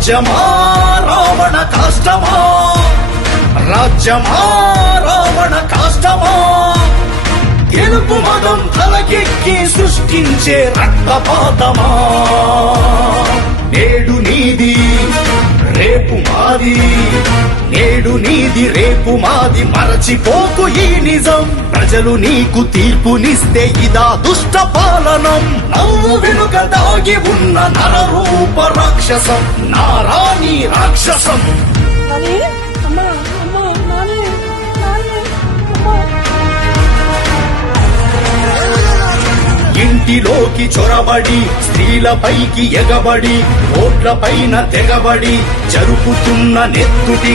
రాజ్యమా రావణ కాష్టమా, రాజ్యమా రావణ కాష్టమా, తెలుపు మదం తలకెక్కి సృష్టించే రక్తపాతమా. నేడు నీది రేపు మాది, నేడు నీది రేపు మాది, మరచిపోకు ఈ నిజం. ప్రజలు నీకు తీర్పునిస్తే ఇదా దుష్ట పాలనం. నవ్వు వెనుక దాగి ఉన్న నరరూప రాక్షసం, నారాణి రాక్షసం. ఇంటిలోకి చొరబడి స్త్రీలపైకి ఎగబడి ఓట్లపైన తెగబడి జరుపుతున్న నెత్తుటి